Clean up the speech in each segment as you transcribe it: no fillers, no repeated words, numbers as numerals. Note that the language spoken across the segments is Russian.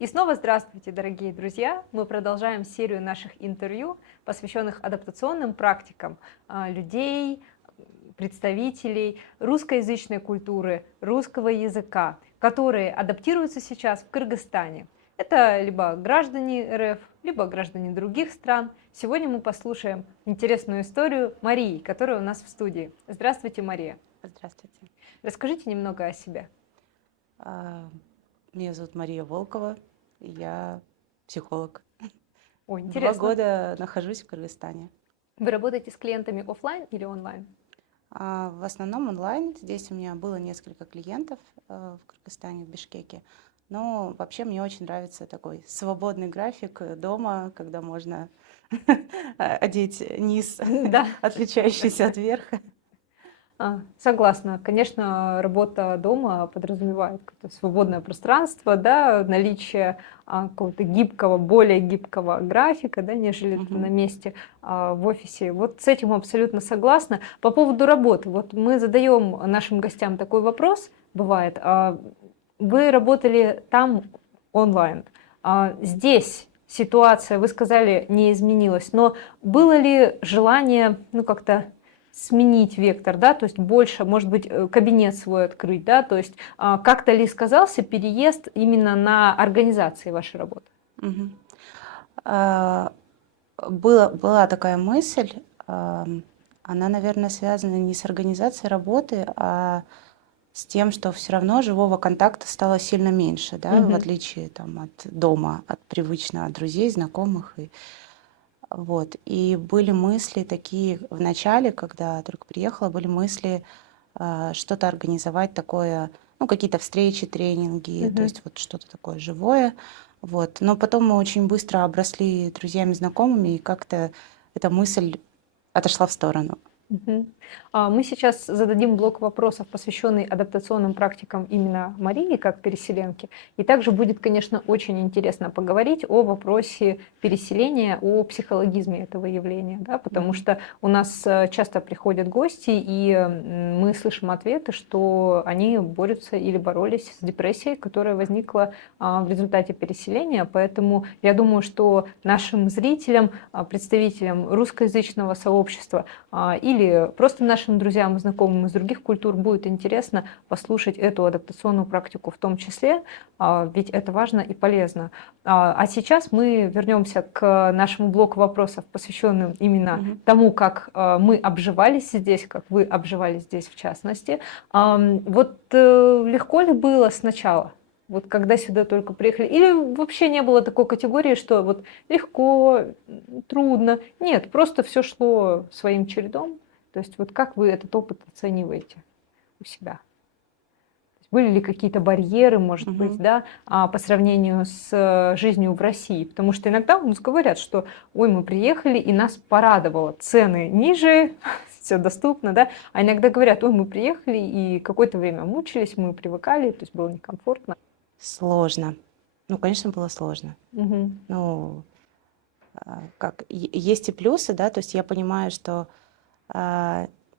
И снова здравствуйте, дорогие друзья! Мы продолжаем серию наших интервью, посвященных адаптационным практикам людей, представителей русскоязычной культуры, русского языка, которые адаптируются сейчас в Кыргызстане. Это либо граждане РФ, либо граждане других стран. Сегодня мы послушаем интересную историю Марии, которая у нас в студии. Здравствуйте, Мария. Здравствуйте. Расскажите немного о себе. Меня зовут Мария Волкова, я психолог. Ой, 2 интересно. года нахожусь в Кыргызстане. Вы работаете с клиентами оффлайн или онлайн? В основном онлайн. Здесь у меня было несколько клиентов в Кыргызстане, в Бишкеке. Но вообще мне очень нравится такой свободный график дома, когда можно одеть низ, Да. отличающийся от верха. Согласна. Конечно, работа дома подразумевает какое-то свободное пространство, да, наличие какого-то гибкого, более гибкого графика, да, нежели на месте в офисе. Вот с этим абсолютно согласна. По поводу работы. Вот мы задаем нашим гостям такой вопрос, бывает. Вы работали там онлайн. Здесь ситуация, вы сказали, не изменилась, но было ли желание, ну, как-то сменить вектор, да, то есть больше, может быть, кабинет свой открыть, да, то есть как-то ли сказался переезд именно на организации вашей работы? Мгм. А, была такая мысль, она, наверное, связана не с организацией работы, а с тем, что все равно живого контакта стало сильно меньше, да, в Мгм. отличие там от дома, от привычно, от друзей, знакомых. И были мысли такие в начале, когда только приехала, были мысли что-то организовать такое, ну, какие-то встречи, тренинги, то Мгм. есть вот что-то такое живое. Но потом мы очень быстро обросли друзьями, знакомыми, и как-то эта мысль отошла в сторону. Мгм. Мы сейчас зададим блок вопросов, посвященный адаптационным практикам именно Марии как переселенки. И также будет, конечно, очень интересно поговорить о вопросе переселения, о психологизме этого явления, да, потому Мгм. что у нас часто приходят гости, и мы слышим ответы, что они борются или боролись с депрессией, которая возникла в результате переселения. Поэтому я думаю, что нашим зрителям, представителям русскоязычного сообщества, или просто нашим друзьям и знакомым из других культур будет интересно послушать эту адаптационную практику в том числе, ведь это важно и полезно. А сейчас мы вернемся к нашему блоку вопросов, посвященным именно Мгм. тому, как мы обживались здесь, как вы обживались здесь в частности. Вот легко ли было сначала? Вот когда сюда только приехали? Или вообще не было такой категории, что вот легко, трудно? Нет, просто все шло своим чередом. То есть вот как вы этот опыт оцениваете у себя? Были ли какие-то барьеры, может быть, Мгм. да, по сравнению с жизнью в России? Потому что иногда у нас говорят, что ой, мы приехали, и нас порадовало. Цены ниже, все доступно, да. А иногда говорят, ой, мы приехали, и какое-то время мучились, мы привыкали, то есть было некомфортно. Сложно. Ну, конечно, было сложно. Мгм. Ну, есть и плюсы, да, то есть я понимаю, что,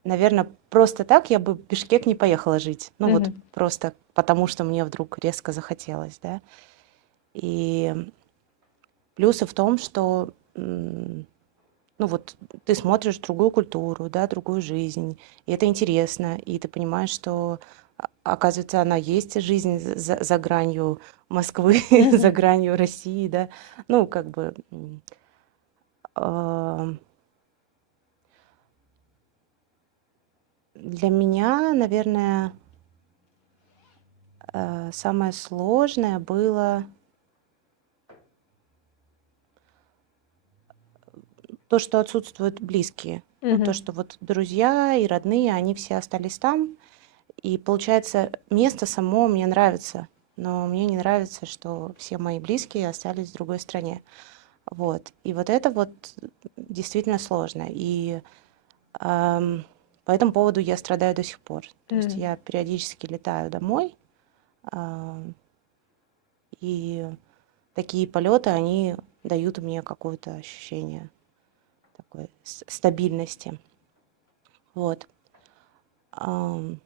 наверное, просто так я бы в Бишкек не поехала жить. Ну, вот Мгм. просто потому, что мне вдруг резко захотелось, да. И плюсы в том, что, ну, вот ты смотришь другую культуру, да, другую жизнь, и это интересно, и ты понимаешь, что, оказывается, она есть, жизнь за гранью Москвы, за Мгм. гранью России, да. Ну, как бы, а для меня, наверное, самое сложное было то, что отсутствуют близкие. Ну, то, Мгм. что вот друзья и родные, они все остались там. И получается, место само мне нравится, но мне не нравится, что все мои близкие остались в другой стране. И вот это вот действительно сложно. И по этому поводу я страдаю до сих пор. То есть М. я периодически летаю домой, а, и такие полеты, они дают мне какое-то ощущение такой стабильности. Вот. Ам,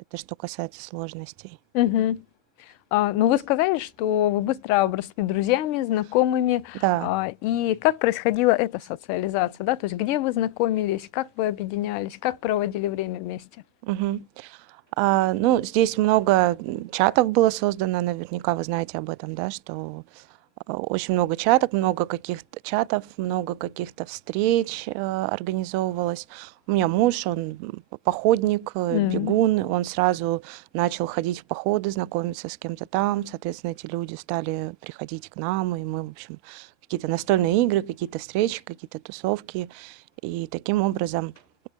Это что касается сложностей. Мгм. Ну, вы сказали, что вы быстро обросли друзьями, знакомыми. Да. И как происходила эта социализация, да? То есть где вы знакомились, как вы объединялись, как проводили время вместе? Мгм. Ну, здесь много чатов было создано, наверняка вы знаете об этом, да, что очень много чаток, много каких-то чатов, много каких-то встреч организовывалось. У меня муж, он походник, М, бегун, он сразу начал ходить в походы, знакомиться с кем-то там. Соответственно, эти люди стали приходить к нам, и мы, в общем, какие-то настольные игры, какие-то встречи, какие-то тусовки. И таким образом,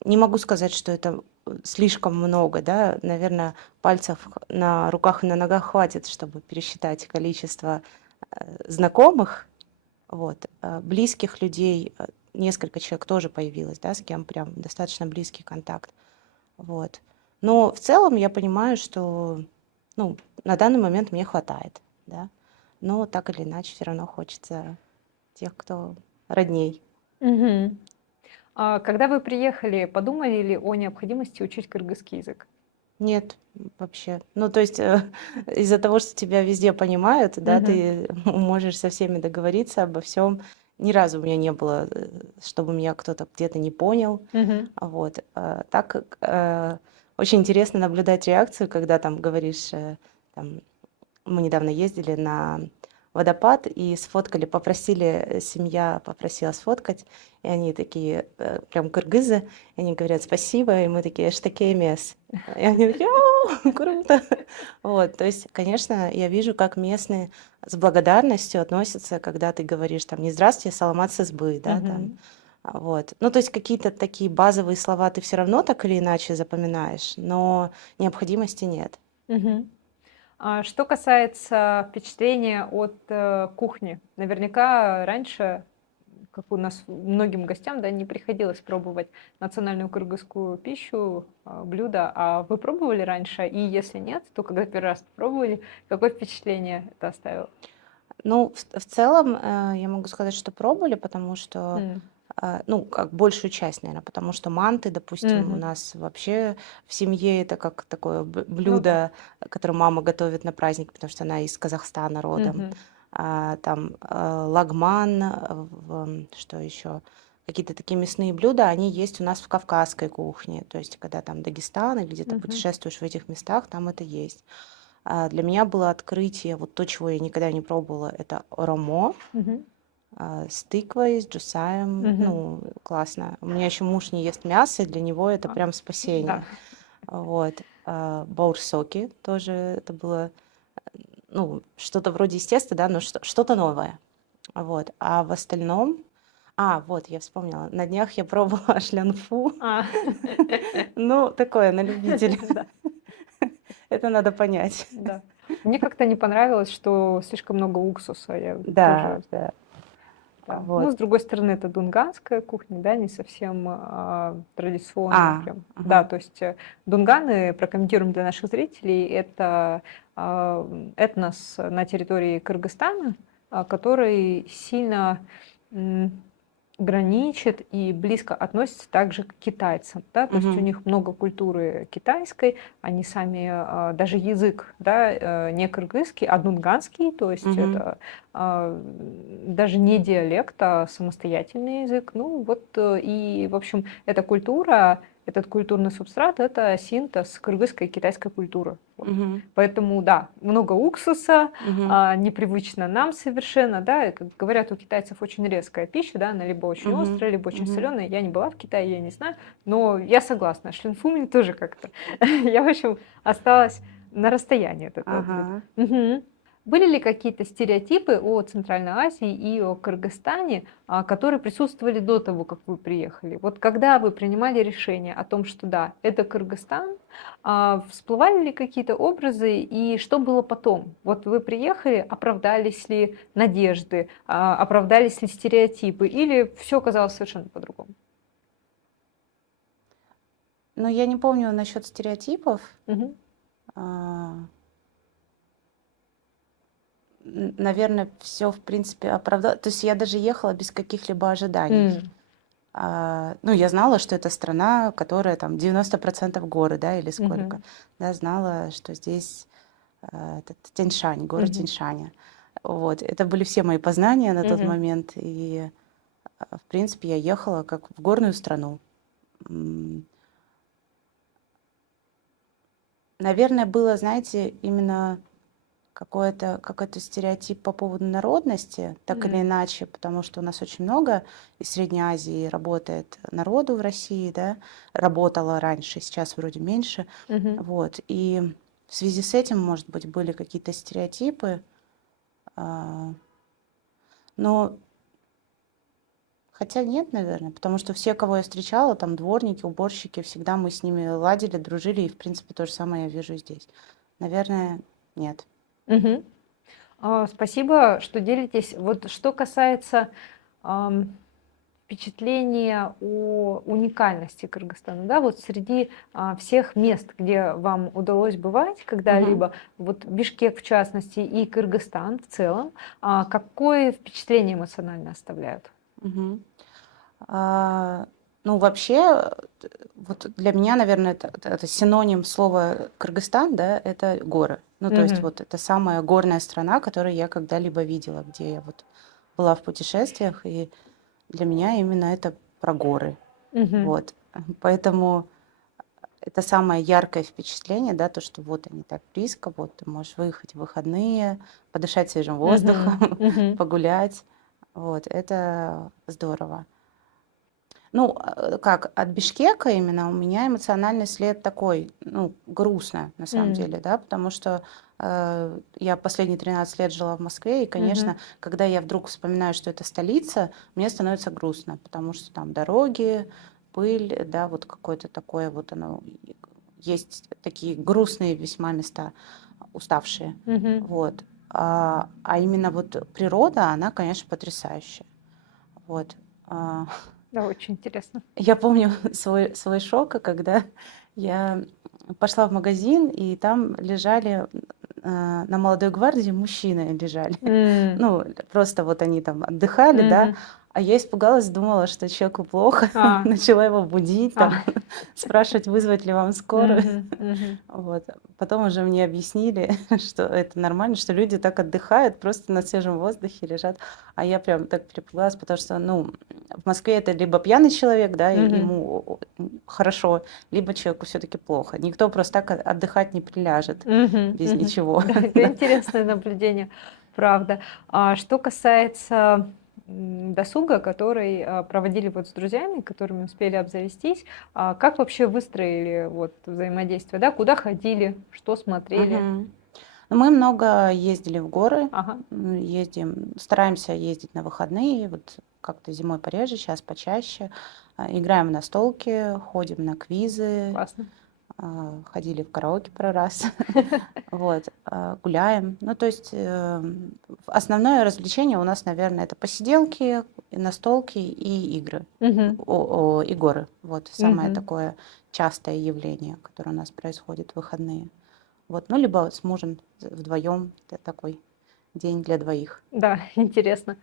не могу сказать, что это слишком много, да, наверное, пальцев на руках и на ногах хватит, чтобы пересчитать количество знакомых, вот, близких людей, несколько человек тоже появилось, да, с кем прям достаточно близкий контакт, вот. Но в целом я понимаю, что, ну, на данный момент мне хватает, да, но так или иначе все равно хочется тех, кто родней. мгм. Когда вы приехали, подумали ли о необходимости учить кыргызский язык? Нет, вообще. Ну, то есть, из-за того, что тебя везде понимают, да, Мгм. ты можешь со всеми договориться обо всем. Ни разу у меня не было, чтобы меня кто-то где-то не понял. Мгм. Вот. Так как очень интересно наблюдать реакцию, когда там говоришь, там, мы недавно ездили на водопад и сфоткали, попросили, семья попросила сфоткать, и они такие, прям кыргызы, и они говорят спасибо, и мы такие штакемес. И они такие, о, круто. Вот, то есть, конечно, я вижу, как местные с благодарностью относятся, когда ты говоришь там не здравствуйте, а саламат сызбы, да, там, Мгм. вот. Ну, то есть какие-то такие базовые слова ты все равно так или иначе запоминаешь, но необходимости нет. Мгм. Что касается впечатления от кухни, наверняка раньше, как у нас многим гостям, да, не приходилось пробовать национальную кыргызскую пищу, блюда. А вы пробовали раньше? И если нет, то когда первый раз пробовали, какое впечатление это оставило? Ну, в целом, я могу сказать, что пробовали, потому что, М, ну, как большую часть, наверное, потому что манты, допустим, у мгм. нас вообще в семье это как такое Ну да. блюдо, которое мама готовит на праздник, потому что она из Казахстана родом. Мгм. Там лагман, что еще? Какие-то такие мясные блюда, они есть у нас в кавказской кухне. То есть, когда там Дагестан или где-то Мгм. путешествуешь в этих местах, там это есть. Для меня было открытие, вот то, чего я никогда не пробовала, это ромо Мгм. с тыквой, с джусаем. Мгм. Ну, классно. У меня еще муж не ест мясо, и для него это А, прям да. спасение. Вот. Баурсоки тоже это было, ну, что-то вроде из теста, да, но что-то новое. Вот. А в остальном... вот, я вспомнила. На днях я пробовала шлянфу. А. Ну, такое, на любителя. Да. Это надо понять. Да. Мне как-то не понравилось, что слишком много уксуса. Я Да, тоже, да. да. Ну, Вот. с другой стороны, это дунганская кухня, да, не совсем традиционная прям. Да, Ага. то есть дунганы, прокомментируем для наших зрителей, это этнос на территории Кыргызстана, который сильно граничит и близко относится также к китайцам, да, то есть у Мгм. них много культуры китайской, они сами, даже язык, да, не кыргызский, а дунганский, то есть Мгм. это даже не диалект, а самостоятельный язык. Ну вот, и, в общем, эта культура, этот культурный субстрат– это синтез кыргызской и китайской культуры. Вот. Мгм. Поэтому, да, много уксуса, Мгм. непривычно нам совершенно, да, и, как говорят, у китайцев очень резкая пища, да, она либо очень Мгм. острая, либо очень Мгм. соленая. Я не была в Китае, я не знаю, но я согласна, шлинфу мне тоже как-то. Я, в общем, осталась на расстоянии от этого блюда. Ага. Мгм. Были ли какие-то стереотипы о Центральной Азии и о Кыргызстане, которые присутствовали до того, как вы приехали? Вот когда вы принимали решение о том, что да, это Кыргызстан, всплывали ли какие-то образы и что было потом? Вот вы приехали, оправдались ли надежды, оправдались ли стереотипы или все оказалось совершенно по-другому? Но я не помню насчет стереотипов. Мгм. А, Наверное, все в принципе оправдало. То есть я даже ехала без каких-либо ожиданий. М, Ну, я знала, что это страна, которая там 90% горы, да, или сколько. мгм. Да, знала, что здесь этот Тяньшань, город Мгм. Тяньшаня. Вот. Это были все мои познания на тот Мгм. момент. И, в принципе, я ехала как в горную страну. М, Наверное, было, знаете, именно какой-то стереотип по поводу народности, так или М. иначе, потому что у нас очень много из Средней Азии работает народу в России, да, работало раньше, сейчас вроде меньше. Мгм. Вот. И в связи с этим, может быть, были какие-то стереотипы, а, но хотя нет, наверное, потому что все, кого я встречала, там дворники, уборщики, всегда мы с ними ладили, дружили, и, в принципе, то же самое я вижу здесь. Наверное, нет. Мгм. Спасибо, что делитесь. Вот что касается ам, впечатления о уникальности Кыргызстана, да, вот среди всех мест, где вам удалось бывать Мгм. когда-либо, вот Бишкек в частности и Кыргызстан в целом, какое впечатление эмоционально оставляют? Мгм. А, ну, вообще, вот для меня, наверное, это синоним слова Кыргызстан, да, это горы. Ну, то есть Мгм. вот это самая горная страна, которую я когда-либо видела, где я вот была в путешествиях, и для меня именно это про горы. Мгм. Вот. Поэтому это самое яркое впечатление, да, то, что вот они так близко, вот ты можешь выехать в выходные, подышать свежим воздухом, Мгм. Мгм. погулять. Вот, это здорово. Ну, как, от Бишкека именно у меня эмоциональный след такой, ну, грустно, на самом М. деле, да, потому что я последние 13 лет жила в Москве, и, Мгм. конечно, когда я вдруг вспоминаю, что это столица, мне становится грустно, потому что там дороги, пыль, да, вот какое-то такое вот оно, есть такие грустные весьма места, уставшие, Мгм. вот. А именно вот природа, она, конечно, потрясающая, вот. А, Да, очень интересно. Я помню свой шок, когда я пошла в магазин, и там лежали, на "Молодой гвардии" мужчины лежали. М. Ну, просто вот они там отдыхали, да, Мгм. а я испугалась, думала, что человеку плохо, А. начала его будить, А. там, спрашивать, вызвать ли вам скорую. Мгм. Мгм. Вот. Потом уже мне объяснили, что это нормально, что люди так отдыхают, просто на свежем воздухе лежат. А я прям так перепугалась, потому что, ну, в Москве это либо пьяный человек, да, и Мгм. ему хорошо, либо человеку все-таки плохо. Никто просто так отдыхать не приляжет Мгм. без Мгм. ничего. Да, это Да. интересное наблюдение, правда. А что касается досуга, который проводили вот с друзьями, которыми успели обзавестись, как вообще выстроили вот взаимодействие, да? Куда ходили, что смотрели? Мгм. Ну, мы много ездили в горы, Ага, ездим, стараемся ездить на выходные, вот как-то зимой пореже, сейчас почаще. Играем в настолки, ходим на квизы, классно. ходили в караоке пару раз, вот, гуляем. Ну, то есть основное развлечение у нас, наверное, это посиделки, настолки и игры, Мгм. и горы. Вот самое Мгм. такое частое явление, которое у нас происходит в выходные. Вот, ну, либо с мужем вдвоем, это такой день для двоих. Да, интересно.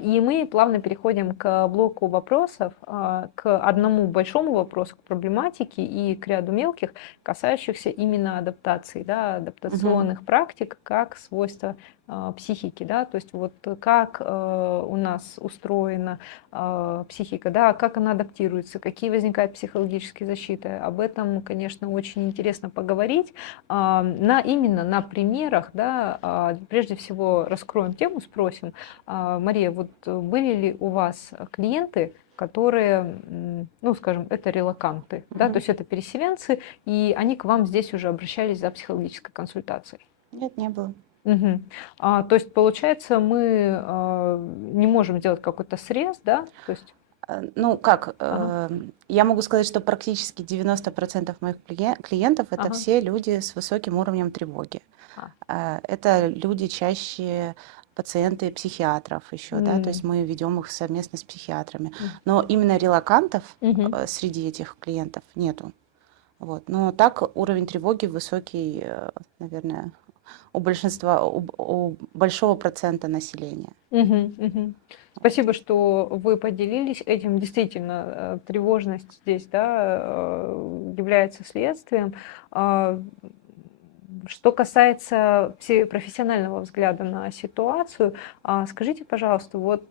И мы плавно переходим к блоку вопросов, к одному большому вопросу, к проблематике и к ряду мелких, касающихся именно адаптации, да, Мгм. адаптационных практик как свойства психики, да, то есть вот как у нас устроена психика, да, как она адаптируется, какие возникают психологические защиты. Об этом, конечно, очень интересно поговорить именно на примерах, да, прежде всего раскроем тему, спросим, Мария, вот были ли у вас клиенты, которые, ну, скажем, это релоканты, да, то Мгм. есть это переселенцы, и они к вам здесь уже обращались за психологической консультацией? Нет, не было. Мгм. То есть, получается, мы не можем сделать какой-то срез, да, то есть, Ну, как, ага, я могу сказать, что практически 90% моих клиентов это ага, все люди с высоким уровнем тревоги. а, Это люди чаще пациенты психиатров еще, да, то есть м, мы ведем их совместно с психиатрами. м, Но именно релокантов мгм. среди этих клиентов нету. Вот. Но так уровень тревоги высокий, наверное, у большинства, у большого процента населения. Мгм, мгм. Вот. Спасибо, что вы поделились этим. Действительно, тревожность здесь, да, является следствием. Что касается профессионального взгляда на ситуацию, скажите, пожалуйста, вот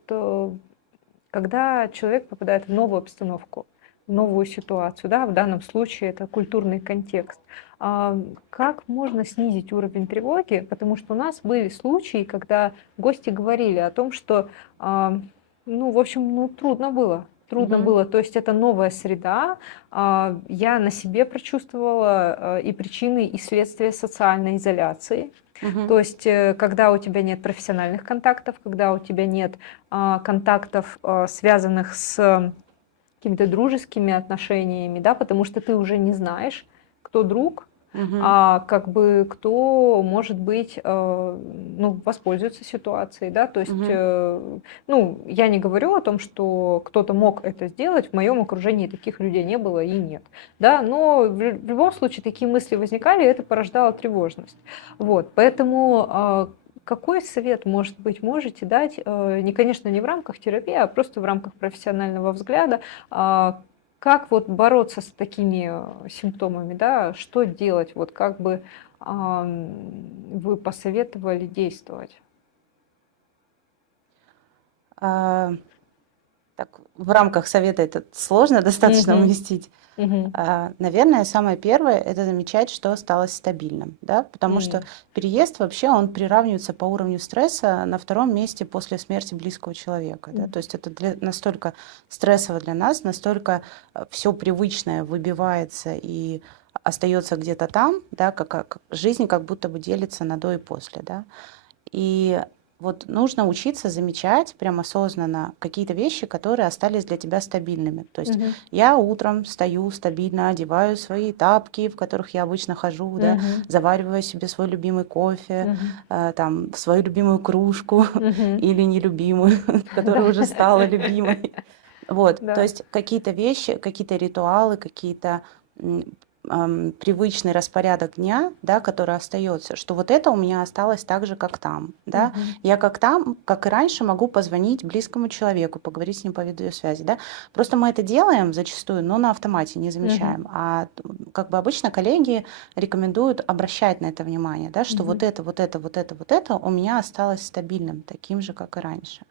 когда человек попадает в новую обстановку, в новую ситуацию, да, в данном случае это культурный контекст, как можно снизить уровень тревоги? Потому что у нас были случаи, когда гости говорили о том, что, ну, в общем, ну, трудно было. Трудно Мгм. было, то есть это новая среда, я на себе прочувствовала и причины, и следствия социальной изоляции. Мгм. То есть, когда у тебя нет профессиональных контактов, когда у тебя нет контактов, связанных с какими-то дружескими отношениями, да, потому что ты уже не знаешь, кто друг, Мгм. а как бы кто, может быть, ну, воспользуется ситуацией, да, то есть, Мгм. ну, я не говорю о том, что кто-то мог это сделать, в моем окружении таких людей не было и нет, да, но в любом случае такие мысли возникали, и это порождало тревожность, вот, поэтому какой совет, может быть, можете дать, не, конечно, не в рамках терапии, а просто в рамках профессионального взгляда, как вот бороться с такими симптомами, да, что делать, вот как бы вы посоветовали действовать? А, Так, в рамках совета это сложно достаточно Мгм. уместить. Мгм. Наверное, самое первое — это замечать, что осталось стабильным, да, потому что М. переезд вообще, он приравнивается по уровню стресса на втором месте после смерти близкого человека, да, то М. есть это настолько стрессово для нас, настолько все привычное выбивается и остается где-то там, да, как жизнь как будто бы делится на до и после, да. И вот нужно учиться замечать прям осознанно какие-то вещи, которые остались для тебя стабильными. То есть Мгм. я утром встаю стабильно, одеваю свои тапки, в которых я обычно хожу, да, Мгм. завариваю себе свой любимый кофе, Мгм. там, свою любимую кружку Мгм. или нелюбимую, Да. которая уже стала любимой. Вот, то Да. есть какие-то вещи, какие-то ритуалы, какие-то привычный распорядок дня, да, который остается, что вот это у меня осталось так же, как там, да. Мгм. Я как там, как и раньше, могу позвонить близкому человеку, поговорить с ним по видеосвязи, да. Просто мы это делаем зачастую, но на автомате не Мгм. замечаем. Как бы обычно коллеги рекомендуют обращать на это внимание, да, что Мгм. вот это у меня осталось стабильным, таким же, как и раньше.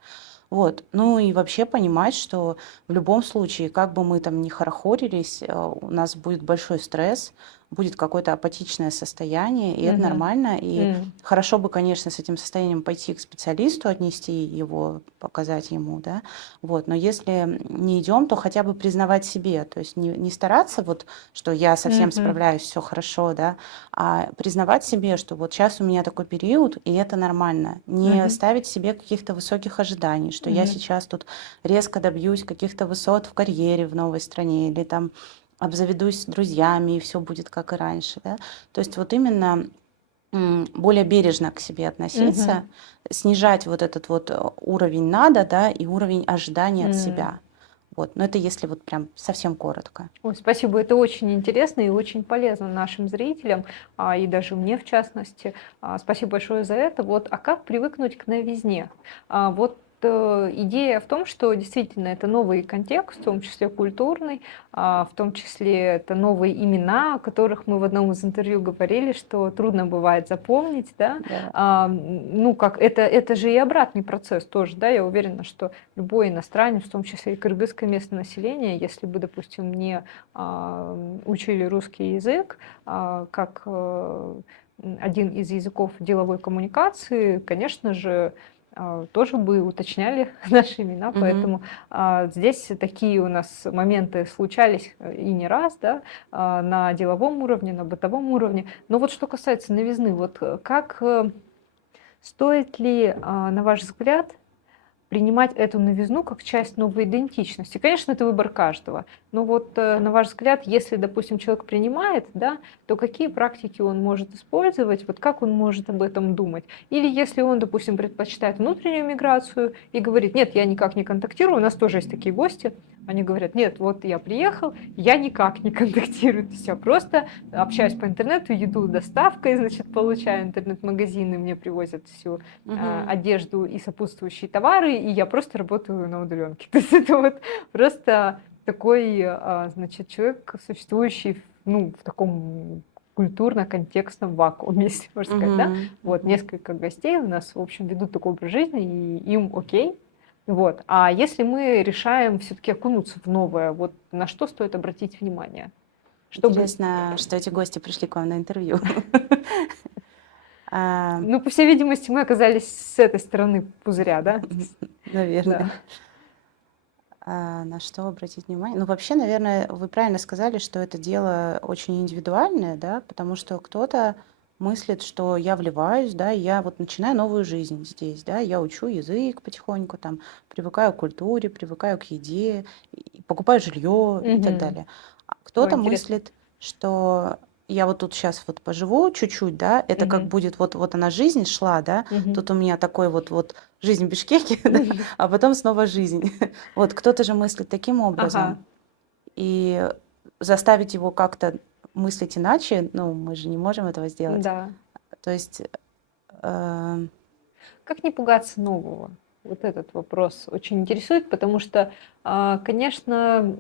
Вот. Ну и вообще понимать, что в любом случае, как бы мы там ни хорохорились, у нас будет большой стресс, будет какое-то апатичное состояние, и это Мгм. нормально. И М. хорошо бы, конечно, с этим состоянием пойти к специалисту, отнести его, показать ему, да. Вот. Но если не идем, то хотя бы признавать себе, то есть не стараться вот, что я совсем Мгм. справляюсь, все хорошо, да, а признавать себе, что вот сейчас у меня такой период, и это нормально. Не Мгм. ставить себе каких-то высоких ожиданий, что я Мгм. сейчас тут резко добьюсь каких-то высот в карьере в новой стране или там обзаведусь друзьями, и все будет как и раньше, да. То есть вот именно более бережно к себе Мгм. относиться, снижать вот этот вот уровень надо, да, и уровень ожиданий от М. себя. Вот. Но это если вот прям совсем коротко. Ой, спасибо, это очень интересно и очень полезно нашим зрителям, и даже мне в частности. Спасибо большое за это. Вот, а как привыкнуть к новизне? Вот идея в том, что действительно это новый контекст, в том числе культурный, в том числе это новые имена, о которых мы в одном из интервью говорили, что трудно бывает запомнить, да. Да. Ну, как это же и обратный процесс тоже, да, я уверена, что любой иностранец, в том числе и кыргызское местное население, если бы, допустим, не учили русский язык как один из языков деловой коммуникации, конечно же, тоже бы уточняли наши имена, Мгм. поэтому здесь такие у нас моменты случались и не раз, да, на деловом уровне, на бытовом уровне. Но вот что касается новизны, вот как стоит ли, на ваш взгляд, принимать эту новизну как часть новой идентичности? Конечно, это выбор каждого. Но вот, на ваш взгляд, если, допустим, человек принимает, да, то какие практики он может использовать? Вот как он может об этом думать? Или если он, допустим, предпочитает внутреннюю миграцию и говорит: "Нет, я никак не контактирую". У нас тоже есть такие гости. Они говорят: "Нет, вот я приехал, я никак не контактирую". То есть я просто общаюсь по интернету, еду доставкой, значит, получаю интернет-магазины, мне привозят всю Мгм. одежду и сопутствующие товары, и я просто работаю на удаленке. То есть это вот просто такой, значит, человек, существующий, ну, в таком культурно-контекстном вакууме, если можно сказать, да. Мгм. Вот Мгм. несколько гостей у нас, в общем, ведут такой образ жизни, и им окей. Вот. А если мы решаем все-таки окунуться в новое, вот на что стоит обратить внимание? Чтобы, Интересно, что эти гости пришли к вам на интервью. А, ну, по всей видимости, мы оказались с этой стороны пузыря, да? Наверное. Да. На что обратить внимание? Ну, вообще, наверное, вы правильно сказали, что это дело очень индивидуальное, да, потому что кто-то мыслит, что я вливаюсь, да, и я вот начинаю новую жизнь здесь, да, я учу язык потихоньку, там, привыкаю к культуре, привыкаю к еде, и покупаю жилье и так Мгм. далее. А Ой, кто-то интересно. мыслит, что я вот тут сейчас вот поживу чуть-чуть, да, это как Мгм. будет вот она жизнь шла, да, Мгм. тут у меня такой вот жизнь в Бишкеке, да, а потом снова жизнь. Вот кто-то же мыслит таким Ага, образом, и заставить его как-то мыслить иначе, ну, мы же не можем этого сделать. да. То есть, э, Как не пугаться нового? Вот этот вопрос очень интересует, потому что, конечно,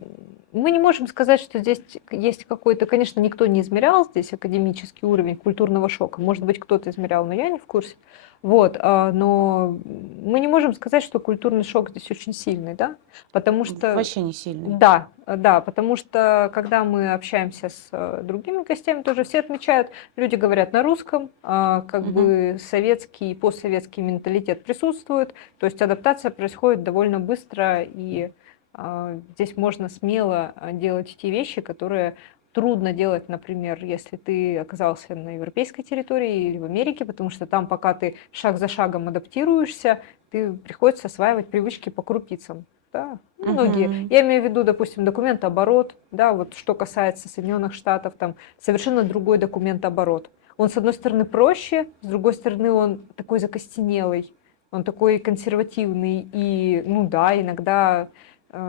мы не можем сказать, что здесь есть какой-то, конечно, никто не измерял здесь академический уровень культурного шока. Может быть, кто-то измерял, но я не в курсе. Вот, но мы не можем сказать, что культурный шок здесь очень сильный, да, потому что вообще не сильный. да, да, потому что когда мы общаемся с другими гостями, тоже все отмечают, люди говорят на русском, как Мгм. бы советский и постсоветский менталитет присутствует, то есть адаптация происходит довольно быстро, и здесь можно смело делать те вещи, которые трудно делать, например, если ты оказался на европейской территории или в Америке, потому что там, пока ты шаг за шагом адаптируешься, ты приходится осваивать привычки по крупицам. Да, ну, многие. Мгм. Я имею в виду, допустим, документооборот, да, вот что касается Соединенных Штатов, там совершенно другой документооборот. Он, с одной стороны, проще, с другой стороны, он такой закостенелый, он такой консервативный, и, ну да, иногда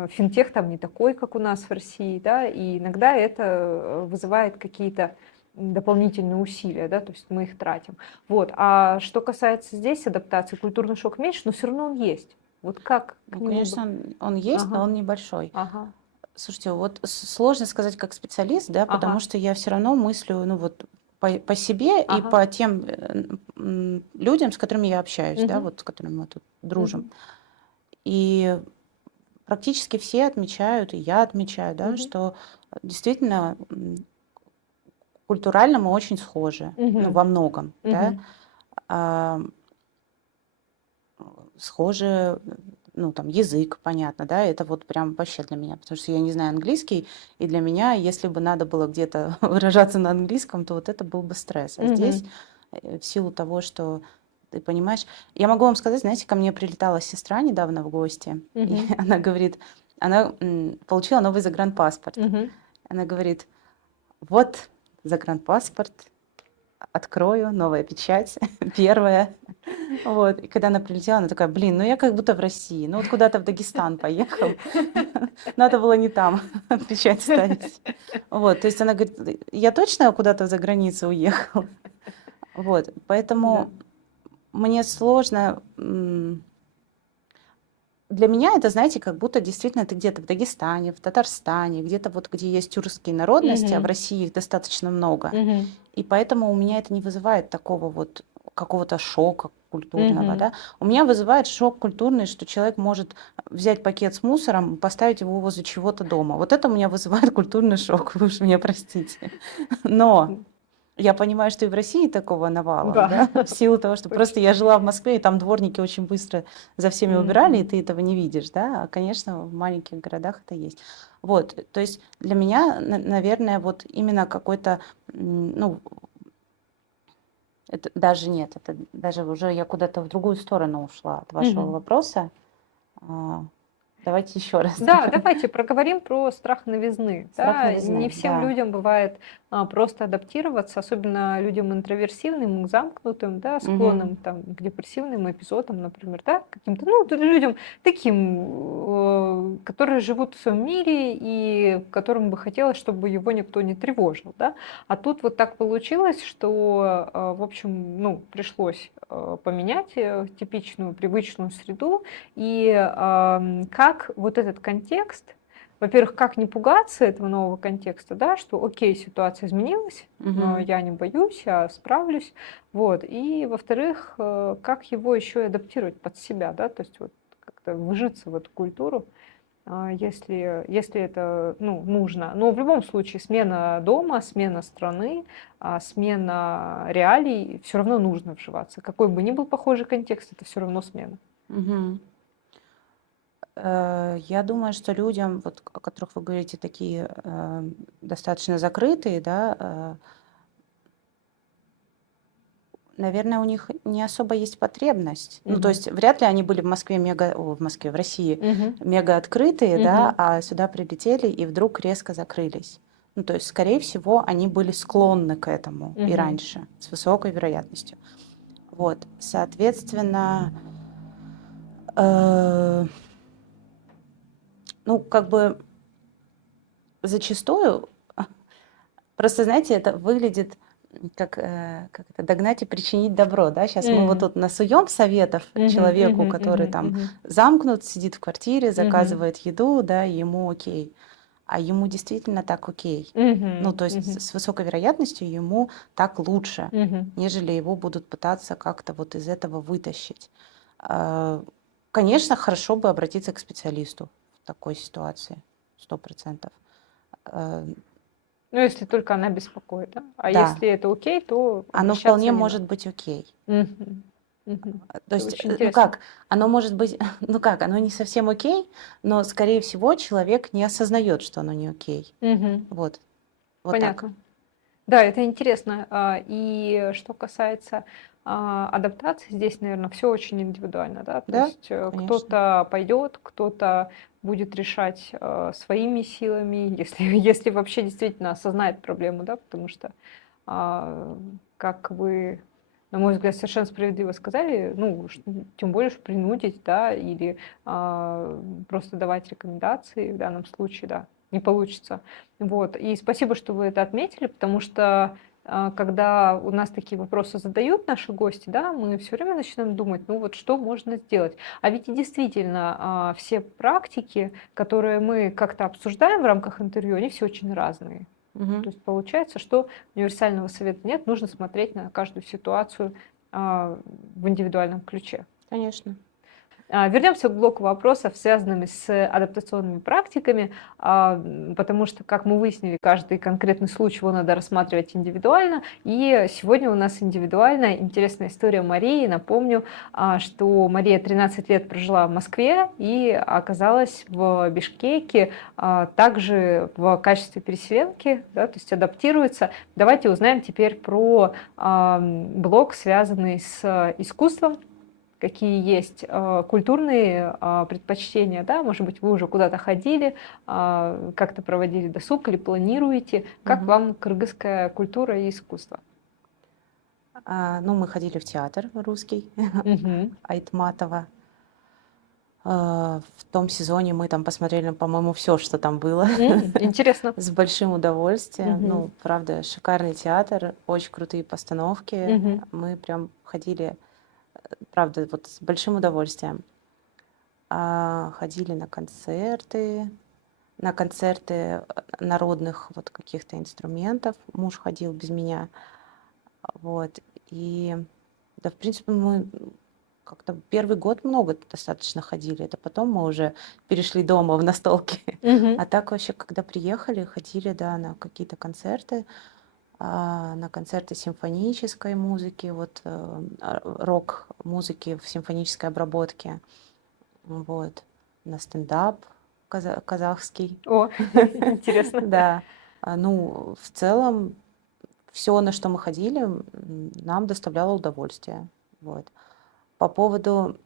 финтех там не такой, как у нас в России, да, и иногда это вызывает какие-то дополнительные усилия, да, то есть мы их тратим. Вот. А что касается здесь адаптации, культурный шок меньше, но все равно он есть. Вот как к Ну, нему конечно, он есть, но Ага, он небольшой. ага, Слушайте, вот сложно сказать как специалист, да, потому ага, что я все равно мыслю, ну вот по себе и ага. по тем людям, с которыми я общаюсь, да, Мгм, вот с которыми мы тут дружим. мгм, И практически все отмечают, и я отмечаю, да, мгм, что действительно культурально мы очень схожи, ну, мгм, во многом, да. мгм, А, Схожи, ну, там, язык, понятно, да, это вот прям вообще для меня, потому что я не знаю английский, и для меня, если бы надо было где-то выражаться на английском, то вот это был бы стресс. А здесь, мгм, в силу того, что ты понимаешь, я могу вам сказать, знаете, ко мне прилетала сестра недавно в гости, и мгм, она говорит, она получила новый загранпаспорт. мгм. Она говорит, вот загранпаспорт, открою, новая печать, первая. Вот, и когда она прилетела, она такая: "Блин, ну я как будто в России, ну вот куда-то в Дагестан поехал, надо было не там печать ставить". Вот, то есть она говорит: "Я точно куда-то за границу уехал?" Вот, Да. поэтому мне сложно, для меня это, знаете, как будто действительно ты где-то в Дагестане, в Татарстане, где-то вот где есть тюркские народности, а в Мгм, России их достаточно много. мгм, И поэтому у меня это не вызывает такого вот какого-то шока культурного, мгм. да. У меня вызывает шок культурный, что человек может взять пакет с мусором, поставить его возле чего-то дома. Вот это у меня вызывает культурный шок, вы уж меня простите. Но я понимаю, что и в России такого навалом, Да, да, в силу того, что просто точно. я жила в Москве, и там дворники очень быстро за всеми убирали, и Мгм, ты этого не видишь, да, а, конечно, в маленьких городах это есть. Вот, то есть для меня, наверное, вот именно какой-то, ну, это даже нет, это даже уже я куда-то в другую сторону ушла от вашего мгм. вопроса. А, Давайте еще раз. Да, давайте проговорим про страх новизны. Страх Да, не новизны, всем да. людям бывает просто адаптироваться, особенно людям интроверсивным, замкнутым, да, Мгм. склонным там, к депрессивным эпизодам, например, да, каким-то, ну, людям таким, которые живут в своем мире и которым бы хотелось, чтобы его никто не тревожил, да. А тут вот так получилось, что, в общем, ну, пришлось поменять типичную привычную среду, и как вот этот контекст во-первых, как не пугаться этого нового контекста, да, что окей, ситуация изменилась, но Мгм. я не боюсь, я справлюсь, вот. И, во-вторых, как его еще и адаптировать под себя, да, то есть вот как-то вжиться в эту культуру, если это, ну, нужно. Но в любом случае смена дома, смена страны, смена реалий, все равно нужно вживаться. Какой бы ни был похожий контекст, это все равно смена. Мгм. Я думаю, что людям, вот, о которых вы говорите, такие достаточно закрытые, да, наверное, у них не особо есть потребность. Ну, то Мгм. есть вряд ли они были в Москве в Москве, в России Мгм. мега открытые, да, Мгм. а сюда прилетели и вдруг резко закрылись. Ну, то есть, скорее всего, они были склонны к этому и Мгм. раньше, с высокой вероятностью. Вот, соответственно, э, ну, как бы зачастую, просто, знаете, это выглядит как это, догнать и причинить добро, да. Сейчас мы вот М. тут насуем советов Мгм. человеку, Мгм. который Мгм. там Мгм. замкнут, сидит в квартире, Мгм. заказывает еду, да, и ему окей. А ему действительно так окей. Ну, Мгм. то есть Мгм. с высокой вероятностью ему так лучше, Мгм. нежели его будут пытаться как-то вот из этого вытащить. А, Конечно, хорошо бы обратиться к специалисту в такой ситуации, 100%. Э, Ну, если только она беспокоит, да. А Да, если это окей, то оно обращаться вполне не надо. может быть окей. Мгм. Мгм. То Это есть, очень ну интересно. как, оно может быть, ну как, оно не совсем окей, но, скорее всего, человек не осознает, что оно не окей. Мгм. Вот, вот так. Понятно. Да, это интересно. И что касается адаптации, здесь, наверное, все очень индивидуально, да. То Да, есть конечно. кто-то пойдет, кто-то будет решать своими силами, если, если вообще действительно осознает проблему, да, потому что, а, как вы, на мой взгляд, совершенно справедливо сказали, ну, тем более, что принудить, да, или просто давать рекомендации в данном случае, да, не получится. Вот. И спасибо, что вы это отметили, потому что когда у нас такие вопросы задают наши гости, да, мы все время начинаем думать, ну вот что можно сделать. А ведь и действительно все практики, которые мы как-то обсуждаем в рамках интервью, они все очень разные. Мгм. То есть получается, что универсального совета нет, нужно смотреть на каждую ситуацию в индивидуальном ключе. Конечно. Вернемся к блоку вопросов, связанными с адаптационными практиками, потому что, как мы выяснили, каждый конкретный случай его надо рассматривать индивидуально. И сегодня у нас индивидуальная интересная история Марии. Напомню, что Мария 13 лет прожила в Москве и оказалась в Бишкеке также в качестве переселенки, да, то есть адаптируется. Давайте узнаем теперь про блок, связанный с искусством, какие есть культурные предпочтения, да, может быть, вы уже куда-то ходили, как-то проводили досуг или планируете, как Мгм. вам кыргызская культура и искусство? Ну, мы ходили в театр русский Мгм. Айтматова. В том сезоне мы там посмотрели, по-моему, все, что там было, Интересно. с большим удовольствием. Мгм. Ну, правда, шикарный театр, очень крутые постановки. Мгм. Мы прям ходили, правда, вот с большим удовольствием. Ходили на концерты народных вот каких-то инструментов. Муж ходил без меня. Вот. И да, в принципе, мы как-то первый год много достаточно ходили. Это потом мы уже перешли дома в настолки. Мгм. А так вообще, когда приехали, ходили, да, на какие-то концерты, на концерты симфонической музыки, вот рок-музыки в симфонической обработке, вот, на стендап казахский, О, интересно. да. Ну, в целом, все, на что мы ходили, нам доставляло удовольствие, вот. По поводу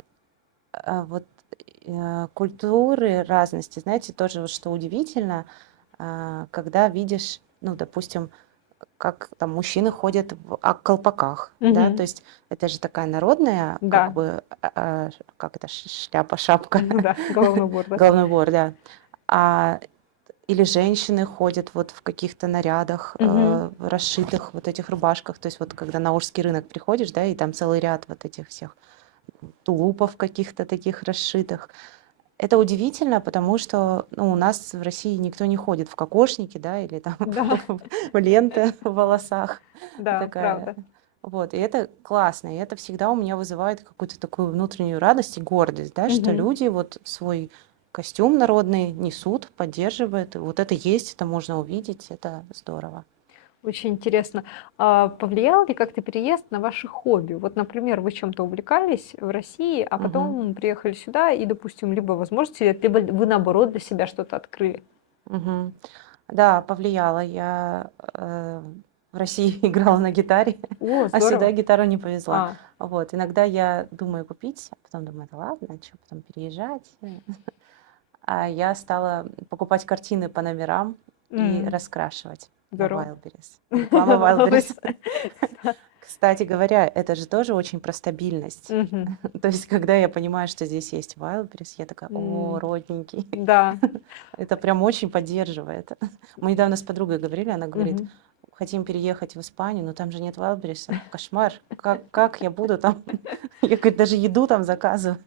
вот культуры, разности, знаете, тоже вот что удивительно, когда видишь, ну, допустим, как там мужчины ходят в колпаках, да, то Мгм. есть это же такая народная, как Да, бы, как это, шляпа, шапка, ну да, головной убор, да. головной убор, да. А, или женщины ходят вот в каких-то нарядах, Мгм. расшитых вот этих рубашках, то есть вот когда на Ужский рынок приходишь, да, и там целый ряд вот этих всех тулупов каких-то таких расшитых. Это удивительно, потому что, ну, у нас в России никто не ходит в кокошники, да, или там Да, в ленты в волосах. да, Такая. правда. Вот, и это классно, и это всегда у меня вызывает какую-то такую внутреннюю радость и гордость, да, что Мгм. люди вот свой костюм народный несут, поддерживают. И вот это есть, это можно увидеть, это здорово. Очень интересно. Повлиял ли как-то переезд на ваши хобби? Вот, например, вы чем-то увлекались в России, а Мгм. потом приехали сюда и, допустим, либо возможности нет, либо вы, наоборот, для себя что-то открыли. Мгм. Да, повлияло. Я в России играла на гитаре, О, а сюда здорово. гитару не повезла. А, Вот, иногда я думаю купить, а потом думаю, да ладно, что потом переезжать. А я стала покупать картины по номерам и м, раскрашивать на здорово. Wildberries. Реклама Wildberries. Да. Кстати говоря, это же тоже очень про стабильность. Мгм. То есть, когда я понимаю, что здесь есть Wildberries, я такая, о, М, родненький. Да. Это прям очень поддерживает. Мы недавно с подругой говорили, она говорит, Мгм. хотим переехать в Испанию, но там же нет Wildberries. Кошмар. Как я буду там? Я, говорит, даже еду там заказываю.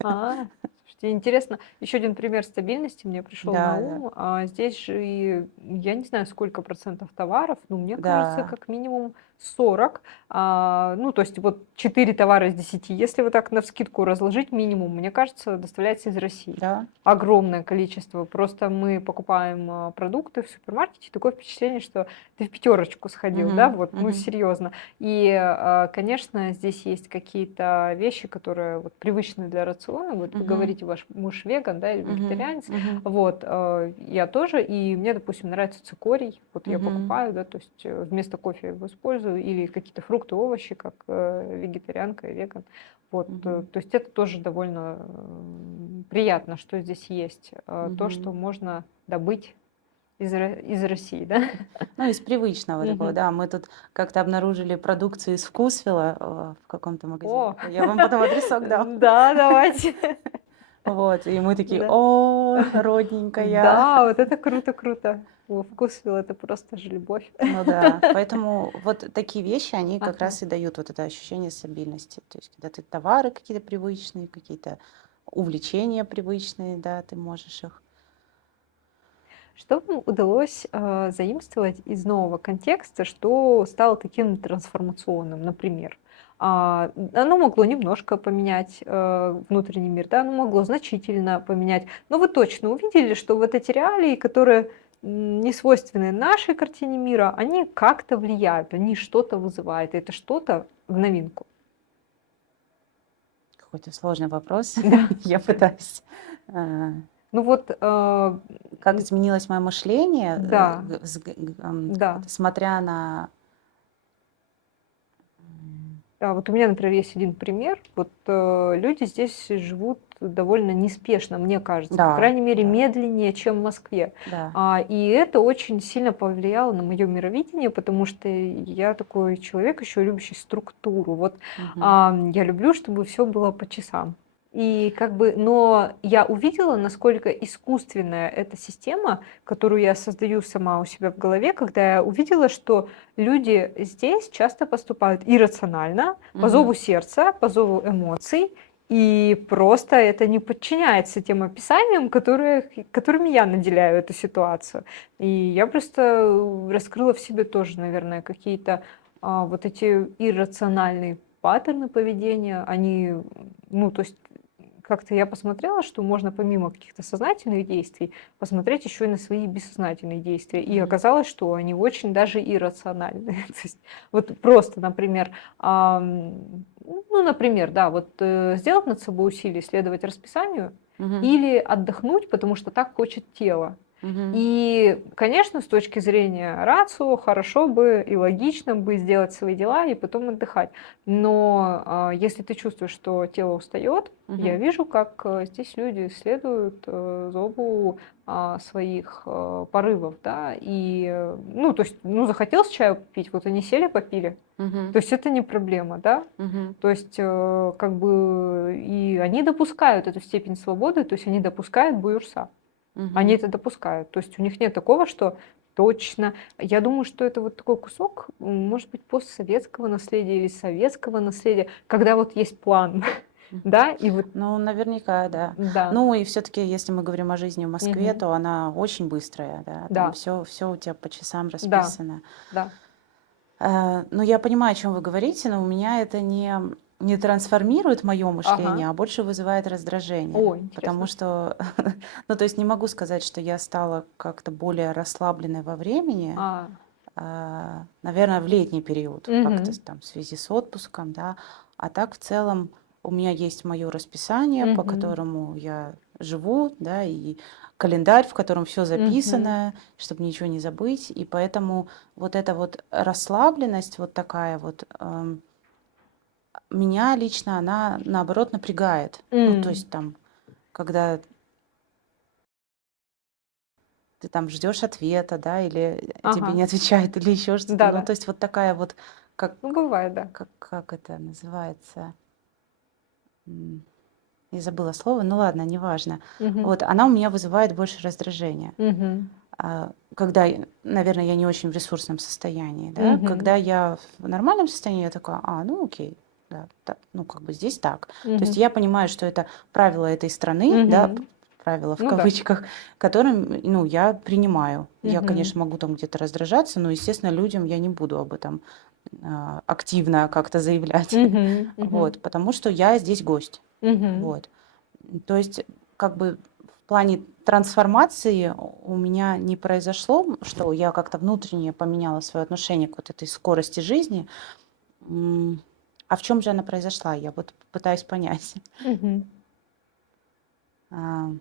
Слушайте, интересно. Еще один пример стабильности мне пришел на Да, да, ум. Здесь же и я не знаю, сколько процентов товаров, но мне кажется, да. как минимум 40. Ну, то есть вот 4 товара из 10, если вот так навскидку разложить, минимум, мне кажется, доставляется из России. Да. Огромное количество. Просто мы покупаем продукты в супермаркете, такое впечатление, что ты в пятерочку сходил, да, Мгм, вот, ну, мгм, серьезно. И, конечно, здесь есть какие-то вещи, которые вот привычны для рациона. Вот вы мгм, говорите, ваш муж веган, да, или мгм, вегетарианец. мгм, Вот, я тоже, и мне, допустим, нравится цикорий. Вот я мгм, покупаю, да, то есть вместо кофе я его использую, или какие-то фрукты, овощи, как вегетарианка и веган. Вот, мгм, то есть это тоже довольно приятно, что здесь есть то, что мгм. можно добыть из России, да? Ну, из привычного такого, Мгм. да. Мы тут как-то обнаружили продукцию из Вкусвилла в каком-то магазине. О, Я вам потом адресок дам. да, давайте. Вот, и мы такие, Да. о, родненькая. Да, вот это круто, круто. Вкусвилл — это просто же любовь. Ну да, поэтому вот такие вещи, они как Ага. раз и дают вот это ощущение стабильности. То есть, когда ты товары какие-то привычные, какие-то увлечения привычные, да, ты можешь их. Что вам удалось заимствовать из нового контекста, что стало таким трансформационным, например? Оно могло немножко поменять внутренний мир, да, оно могло значительно поменять, но вы точно увидели, что вот эти реалии, которые не свойственны нашей картине мира, они как-то влияют, они что-то вызывают, и это что-то в новинку. Какой-то сложный вопрос. Да. Я пытаюсь. э, Ну вот, Как изменилось мое мышление, да, как да. это, смотря на. м, Вот у меня, например, есть один пример. Вот люди здесь живут довольно неспешно, мне кажется, по Да, крайней мере, да, медленнее, чем в Москве. да. И это очень сильно повлияло на мое мировидение, потому что я такой человек, еще любящий структуру. Вот Мгм, я люблю, чтобы все было по часам. И как бы, но я увидела, насколько искусственная эта система, которую я создаю сама у себя в голове, когда я увидела, что люди здесь часто поступают иррационально, по мгм, зову сердца, по зову эмоций, и просто это не подчиняется тем описаниям, которыми я наделяю эту ситуацию. И я просто раскрыла в себе тоже, наверное, какие-то вот эти иррациональные паттерны поведения, они, ну, то есть как-то я посмотрела, что можно помимо каких-то сознательных действий посмотреть еще и на свои бессознательные действия. И мгм, оказалось, что они очень даже иррациональны. То есть вот просто, например, ну, например, да, вот сделать над собой усилие, следовать расписанию мгм, или отдохнуть, потому что так хочет тело. мгм, И, конечно, с точки зрения рацио, хорошо бы и логично бы сделать свои дела и потом отдыхать. Но если ты чувствуешь, что тело устает, я мгм, вижу, как здесь люди следуют зову своих порывов, да, и, ну, то есть, ну, захотелось чаю попить, вот они сели, попили, мгм, то есть это не проблема, да, мгм, то есть как бы и они допускают эту степень свободы, то есть они допускают буюрса. Они мгм, это допускают. То есть у них нет такого, что точно. Я думаю, что это вот такой кусок, может быть, постсоветского наследия или советского наследия, когда вот есть план. да, и вот, Ну, наверняка, да. да, Ну, и все-таки, если мы говорим о жизни в Москве, мгм, то она очень быстрая, да. Там да, все у тебя по часам да, расписано. да, Ну, я понимаю, о чем вы говорите, но у меня это не трансформирует мое ага, мышление, а больше вызывает раздражение. о, Потому интересно, что, ну, то есть не могу сказать, что я стала как-то более расслабленной во времени, а, наверное, в летний период, как-то мгм, там в связи с отпуском, да. А так в целом у меня есть мое расписание, по мгм, которому я живу, да, и календарь, в котором все мгм, записано, чтобы ничего не забыть. И поэтому вот эта вот расслабленность, вот такая вот, меня лично она наоборот напрягает. Ну, то м, есть там, когда ты там ждешь ответа, да, или тебе ага, не отвечают, или еще что-то. Ну, да-да, то есть вот такая вот, как, ну, бывает, да, как это называется? М, Я забыла слово, ну ладно, неважно. мгм, Вот, она у меня вызывает больше раздражения. мгм, Когда, наверное, я не очень в ресурсном состоянии, да. мгм, Когда я в нормальном состоянии, я такая, ну окей, да, ну как бы здесь так. То есть мгм, я понимаю, что это правила этой страны, да, мгм, правила в ну да, кавычках, которым, ну, я принимаю. Я, мгм, конечно, могу там где-то раздражаться, но, естественно, людям я не буду об этом активно как-то заявлять. мгм, мгм, Вот, потому что я здесь гость. мгм, Вот. То есть, как бы в плане трансформации у меня не произошло, что я как-то внутренне поменяла свое отношение к вот этой скорости жизни. М, А в чем же она произошла? Я вот пытаюсь понять. мгм. А,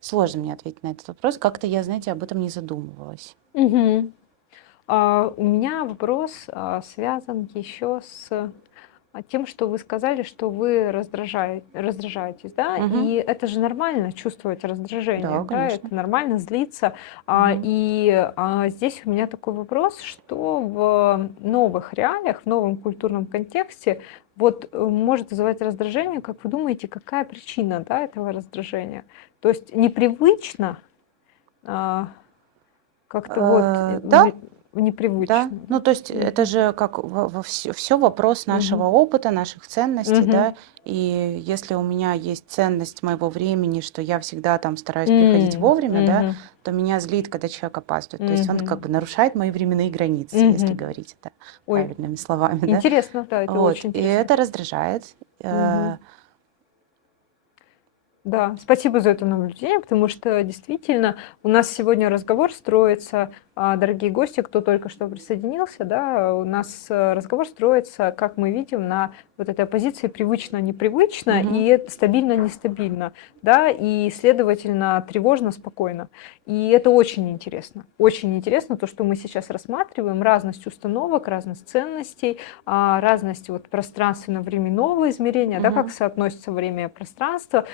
Сложно мне ответить на этот вопрос. Как-то я, знаете, об этом не задумывалась. Мгм. У меня вопрос связан еще с тем, что вы сказали, что вы раздражаетесь, да, Мгм. и это же нормально чувствовать раздражение, Да, да, конечно. это нормально злиться. Мгм. Здесь у меня такой вопрос, что в новых реалиях, в новом культурном контексте вот может вызывать раздражение, как вы думаете, какая причина, да, этого раздражения? То есть непривычно, а, как-то вот Да, да, непривычно. ну то есть это Мгм. же как все вопрос нашего Мгм. опыта, наших ценностей, Мгм. да, и если у меня есть ценность моего времени, что я всегда там стараюсь приходить вовремя, да, Мгм. то меня злит, когда человек опаздывает, то есть он как Мгм. бы нарушает мои временные границы, если Мгм. говорить это Ой, правильными словами, да, интересно, да, это вот, очень и интересно. это раздражает. Мгм. Э, Да, спасибо за это наблюдение, потому что действительно у нас сегодня разговор строится, дорогие гости, кто только что присоединился, да, у нас разговор строится, как мы видим, на вот этой позиции привычно-непривычно и мгм, это стабильно-нестабильно, да, и, следовательно, тревожно-спокойно. И это очень интересно то, что мы сейчас рассматриваем, разность установок, разность ценностей, разность вот пространственно-временного измерения, да, как мгм, соотносится время и пространство,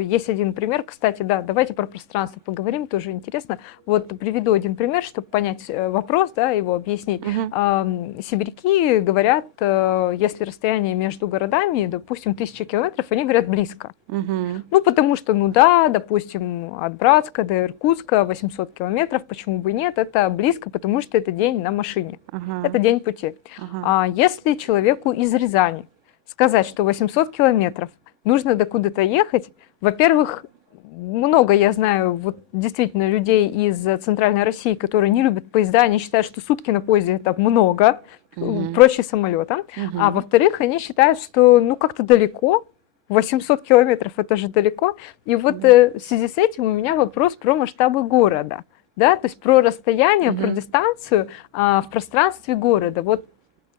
есть один пример, кстати, да, давайте про пространство поговорим, тоже интересно. Вот приведу один пример, чтобы понять вопрос, да, его объяснить. мгм, Сибиряки говорят, если расстояние между городами, допустим, 1000 километров, они говорят близко. мгм, Ну, потому что, ну да, допустим, от Братска до Иркутска 800 километров, почему бы и нет, это близко, потому что это день на машине, это ага, день пути. ага, А если человеку из Рязани сказать, что 800 километров нужно докуда-то ехать, во-первых, много я знаю вот действительно людей из центральной России, которые не любят поезда, они считают, что сутки на поезде это много, мгм, проще самолета. А мгм, во-вторых, они считают, что ну как-то далеко, 800 километров это же далеко. И вот мгм, в связи с этим у меня вопрос про масштабы города. Да, то есть про расстояние, про мгм. дистанцию в пространстве города. Вот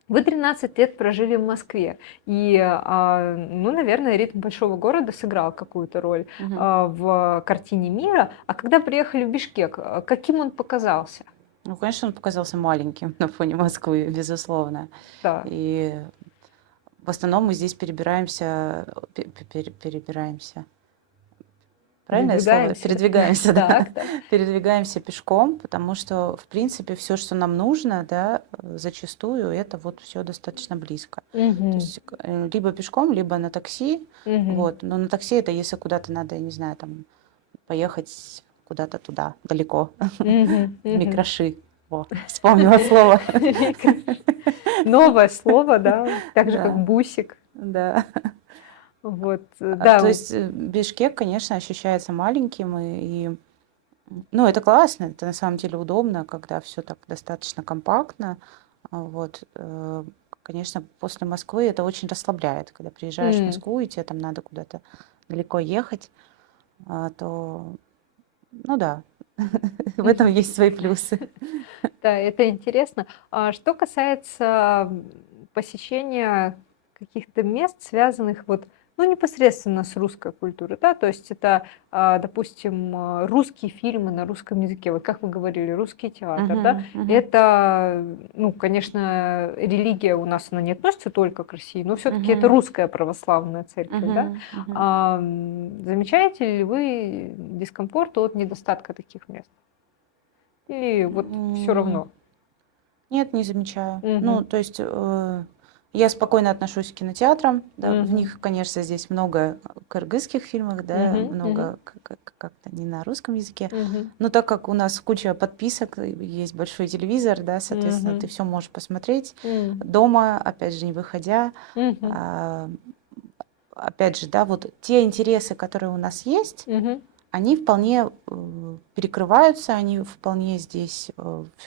вы 13 лет прожили в Москве, и, ну, наверное, ритм большого города сыграл какую-то роль Мгм. в картине мира. А когда приехали в Бишкек, каким он показался? Ну, конечно, он показался маленьким на фоне Москвы, безусловно. Да, И в основном мы здесь перебираемся. Правильное слово? передвигаемся, да? Передвигаемся, да. Так, так. Передвигаемся пешком, потому что, в принципе, все, что нам нужно, да, зачастую это вот все достаточно близко. То Мгм, есть либо пешком, либо на такси. мгм, Вот. Но на такси это если куда-то надо, я не знаю, там поехать куда-то туда, далеко, мгм, в мгм. микроши. Вспомнила слово. Новое слово, да, так же, Да. как бусик. Да. Вот, То да. есть Бишкек, конечно, ощущается маленьким, ну, это классно, это на самом деле удобно, когда все так достаточно компактно. Вот. Конечно, после Москвы это очень расслабляет, когда приезжаешь в Москву, и тебе там надо куда-то далеко ехать, то, ну да, в этом есть свои плюсы. Да, это интересно. А что касается посещения каких-то мест, связанных вот, ну, непосредственно с русской культурой, да, то есть это, допустим, русские фильмы на русском языке, вот как вы говорили, русский театр, да, это, ну, конечно, религия у нас, она не относится только к России, но все-таки это русская православная церковь, да. Замечаете ли вы дискомфорт от недостатка таких мест? Или вот все равно? Нет, не замечаю. Мгм. Ну, то есть я спокойно отношусь к кинотеатрам. Да, в Мгм. них, конечно, здесь много кыргызских фильмов, да, Мгм, много как-то не на русском языке. Мгм. Но так как у нас куча подписок, есть большой телевизор, да, соответственно, Мгм. ты все можешь посмотреть М. дома, опять же, не выходя. Мгм. А, Опять же, да, вот те интересы, которые у нас есть, Мгм. они вполне перекрываются, они вполне здесь,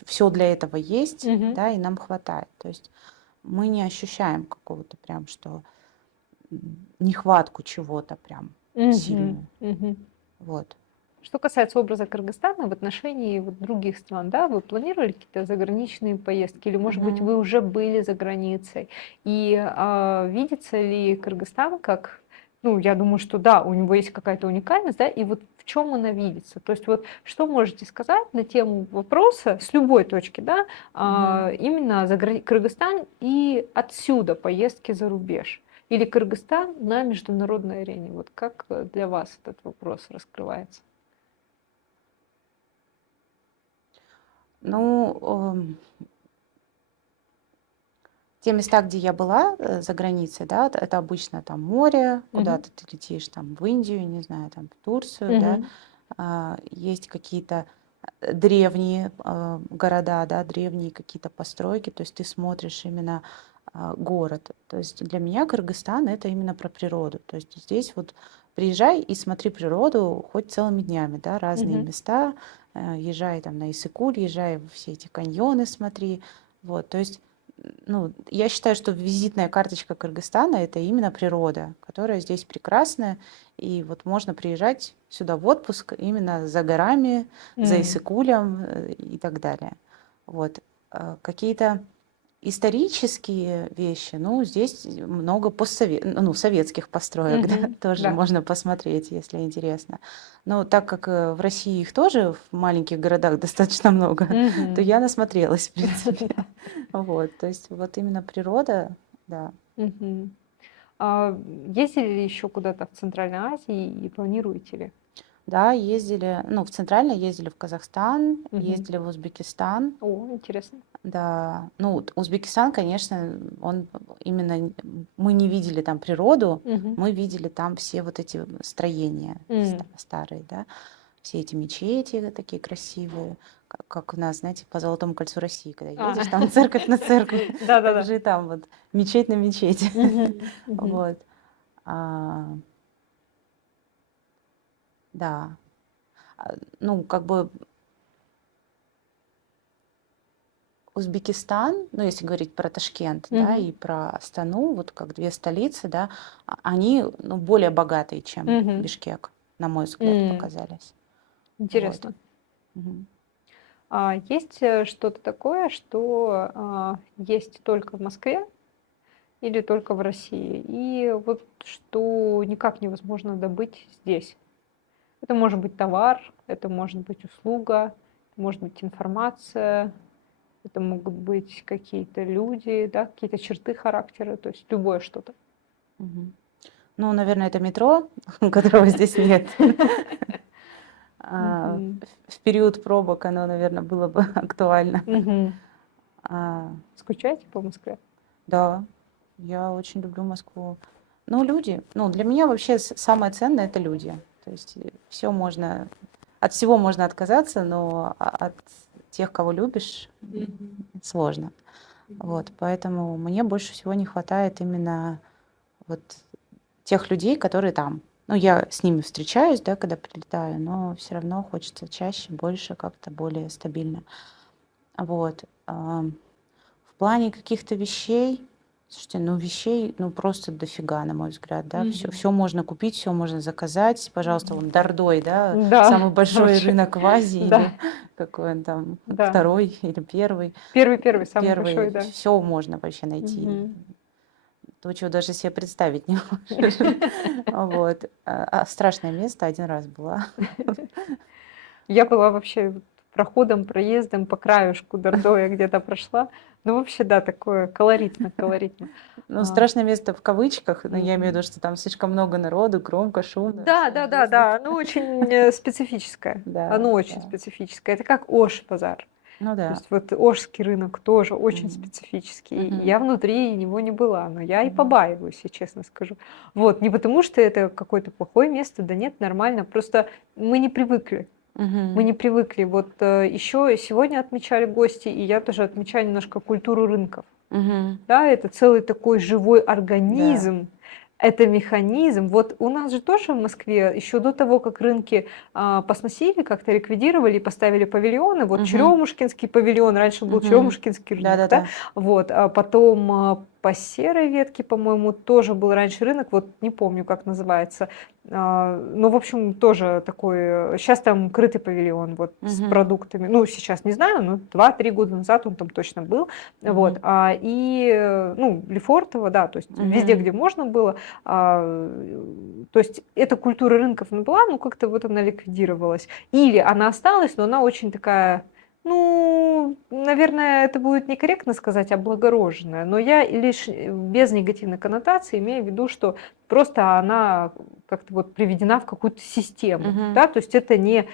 все для этого есть, Мгм. да, и нам хватает. То есть мы не ощущаем какого-то прям, что нехватку чего-то прям Мгм. сильную. Мгм. Вот. Что касается образа Кыргызстана в отношении вот других стран, да, вы планировали какие-то заграничные поездки или, может быть, вы уже были за границей? И видится ли Кыргызстан как, ну, я думаю, что да, у него есть какая-то уникальность, да, и вот в чем она видится? То есть вот что можете сказать на тему вопроса с любой точки, да, именно Кыргызстан и отсюда поездки за рубеж? Или Кыргызстан на международной арене? Вот как для вас этот вопрос раскрывается? Ну, те места, где я была за границей, да, это обычно там море, Мгм. куда-то ты летишь там в Индию, не знаю, там в Турцию, да, Мгм. есть какие-то древние города, да, древние какие-то постройки, то есть ты смотришь именно город. То есть для меня Кыргызстан это именно про природу. То есть здесь вот приезжай и смотри природу хоть целыми днями, да, разные Мгм. места, езжай там на Иссык-Куль, езжай в все эти каньоны смотри, вот, то есть ну, я считаю, что визитная карточка Кыргызстана это именно природа, которая здесь прекрасная, и вот можно приезжать сюда в отпуск именно за горами, за М. Иссыкулем и так далее. Вот. Какие-то исторические вещи, ну, здесь много ну, советских построек, да, Мгм. тоже Да. можно посмотреть, если интересно. Но так как в России их тоже в маленьких городах достаточно много, то Мгм. я насмотрелась, в принципе. Вот, то есть вот именно природа, да. Мгм. Ездили ли еще куда-то в Центральной Азии и планируете ли? Да, ездили, ну, в Центральной ездили в Казахстан, Мгм. ездили в Узбекистан. О, интересно. Да, ну, вот Узбекистан, конечно, он именно, мы не видели там природу, Мгм. мы видели там все вот эти строения М. старые, да, все эти мечети такие красивые, как у нас, знаете, по Золотому кольцу России, когда А. едешь, там церковь на церкви, так Да-да-да. же и там вот мечеть на мечети, Мгм. Мгм. вот, А, да. Ну, как бы Узбекистан, ну, если говорить про Ташкент, да, Мгм. и про Астану, вот как две столицы, да, они, ну, более богатые, чем Мгм. Бишкек, на мой взгляд, М. показались. Вот. Интересно. Мгм. Есть что-то такое, что есть только в Москве или только в России? И вот что никак невозможно добыть здесь? Это может быть товар, это может быть услуга, это может быть информация, это могут быть какие-то люди, да, какие-то черты характера, то есть любое что-то. Мгм. Ну, наверное, это метро, которого здесь нет. Мгм. В период пробок оно, наверное, было бы актуально. Мгм. А, Скучаете по Москве? Да, я очень люблю Москву. Ну, люди. Ну, для меня вообще самое ценное это люди. То есть все можно, от всего можно отказаться, но от тех, кого любишь, сложно. Вот, поэтому мне больше всего не хватает именно вот тех людей, которые там. Ну, я с ними встречаюсь, да, когда прилетаю, но все равно хочется чаще, больше, как-то более стабильно. Вот. В плане каких-то вещей, слушайте, ну вещей, ну просто дофига, на мой взгляд, да, все можно купить, все можно заказать, пожалуйста, вон Дордой, да, Да, самый большой вообще, рынок в Азии, да, или какой он там, да. второй или первый, Первый, самый большой, да. все можно вообще найти. Мгм. То, чего даже себе представить не можешь. Вот. А страшное место один раз была. Я была вообще вот проходом, проездом по краюшку Дордоя где-то прошла. Ну, вообще, да, такое колоритно, колоритно. Ну, А, страшное место в кавычках, но я имею в мгм. виду, что там слишком много народу, громко, шумно, Да, все да, да, ездят. да, оно очень специфическое. Да, Оно очень да. специфическое. Это как Ош-базар. Ну То да. есть вот Ошский рынок тоже очень Мгм. специфический. Мгм. Я внутри него не была, но я и Мгм. побаиваюсь, я честно скажу. Вот, не потому что это какое-то плохое место, да нет, нормально, просто мы не привыкли. Мы Мгм. не привыкли. Вот еще сегодня отмечали гости, и я тоже отмечаю немножко культуру рынков. Мгм. Да, это целый такой живой Да. организм, это механизм. Вот у нас же тоже в Москве, еще до того, как рынки посносили, как-то ликвидировали и поставили павильоны, вот Мгм. Черемушкинский павильон, раньше был Мгм. Черемушкинский рынок, да, Да-да-да. вот, а потом по Серой ветке, по-моему, тоже был раньше рынок, вот не помню, как называется, ну, в общем, тоже такой, сейчас там крытый павильон, вот, с Мгм. продуктами, ну, сейчас не знаю, но 2-3 года назад он там точно был, вот, Мгм. ну, Лефортово, да, то есть везде, Мгм. где можно было, то есть эта культура рынков она была, ну, как-то вот она ликвидировалась. Или она осталась, но она очень такая, ну, наверное, это будет некорректно сказать, облагороженная, но я лишь без негативной коннотации имею в виду, что просто она как-то вот приведена в какую-то систему, Мгм. да, то есть это не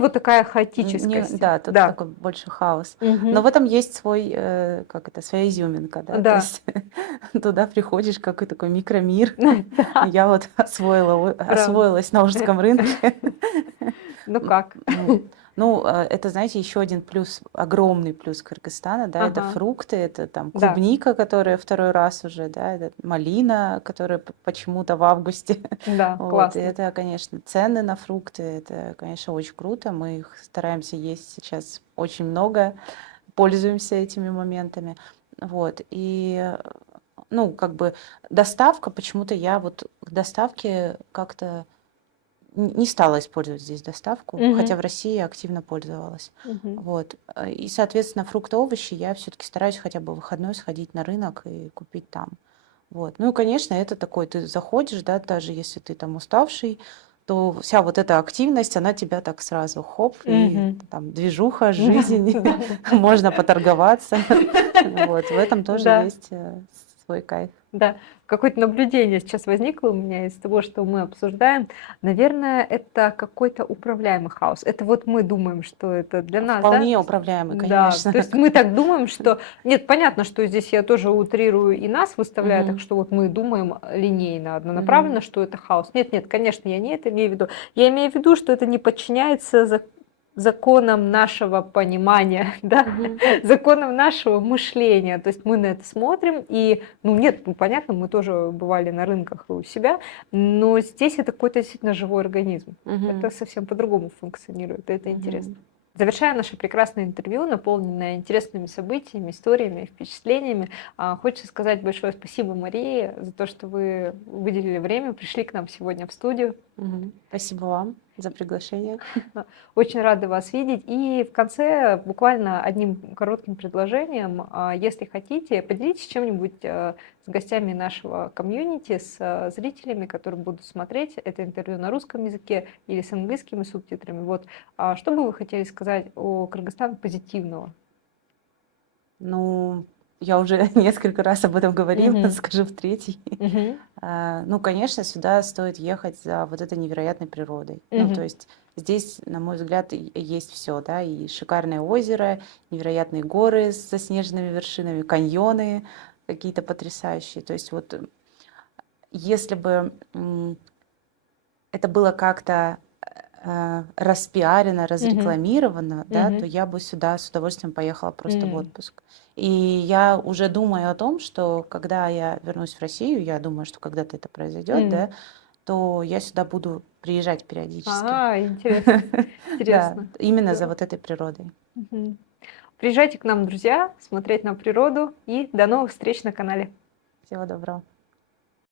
вот такая хаотическость, Да, тут да. такой больше хаос. Но Мгм. в этом есть свой, как это, своя изюминка, да, то Да, есть туда приходишь, какой такой микромир. да, Я вот правда. освоилась на Ожском рынке. Ну как? Вот. Ну, это, знаете, еще один плюс, огромный плюс Кыргызстана, да, это Ага, фрукты, это там да, клубника, которая второй раз уже, да, это малина, которая почему-то в августе. да, Вот, и классно. это, конечно, цены на фрукты, это, конечно, очень круто. Мы их стараемся есть сейчас очень много, пользуемся этими моментами. Вот, и, ну, как бы доставка, почему-то я вот к доставке как-то не стала использовать здесь доставку, хотя Мгм, в России активно пользовалась. мгм, Вот. И, соответственно, фрукты, овощи я все-таки стараюсь хотя бы в выходной сходить на рынок и купить там. Вот. Ну и, конечно, это такой, ты заходишь, да, даже если ты там уставший, то вся вот эта активность, она тебя так сразу хоп, и мгм. там движуха, Да, жизнь, да, можно поторговаться. Вот. В этом тоже да. есть свой кайф. Да, какое-то наблюдение сейчас возникло у меня из того, что мы обсуждаем. Наверное, это какой-то управляемый хаос. Это вот мы думаем, что это для нас, да? Вполне То есть, управляемый, да, конечно. то есть мы так думаем, что... Нет, понятно, что здесь я тоже утрирую и нас выставляю, так Мгм. что вот мы думаем линейно, Мгм. однонаправленно, что это хаос. Нет, нет, конечно, я не это имею в виду. Я имею в виду, что это не подчиняется законам нашего понимания, да, Мгм. законам нашего мышления. То есть мы на это смотрим, и, ну нет, ну понятно, мы тоже бывали на рынках и у себя, но здесь это какой-то действительно живой организм. Это Мгм. совсем по-другому функционирует, и это интересно. Мгм. Завершая наше прекрасное интервью, наполненное интересными событиями, историями, впечатлениями, хочется сказать большое спасибо Марии за то, что вы выделили время, пришли к нам сегодня в студию. Мгм. Спасибо вам за приглашение. Очень рада вас видеть. И в конце буквально одним коротким предложением, если хотите, поделитесь чем-нибудь с гостями нашего комьюнити, с зрителями, которые будут смотреть это интервью на русском языке или с английскими субтитрами. Вот, что бы вы хотели сказать о Кыргызстане позитивного? Ну, я уже несколько раз об этом говорила, Мгм. скажу в третий. Мгм. Ну, конечно, сюда стоит ехать за вот этой невероятной природой. Ну, то Мгм. есть здесь, на мой взгляд, есть все, да, и шикарное озеро, невероятные горы с заснеженными вершинами, каньоны какие-то потрясающие. То есть вот если бы это было как-то распиарено, Мгм. разрекламировано, да, то Мгм. я бы сюда с удовольствием поехала просто в М. отпуск. И я уже думаю о том, что когда я вернусь в Россию, я думаю, что когда-то это произойдет, да, М. то я сюда буду приезжать периодически. Интересно, Да, интересно. именно за Здорово. вот этой природой. Мгм. Приезжайте к нам, друзья, смотреть на природу и до новых встреч на канале. Всего доброго.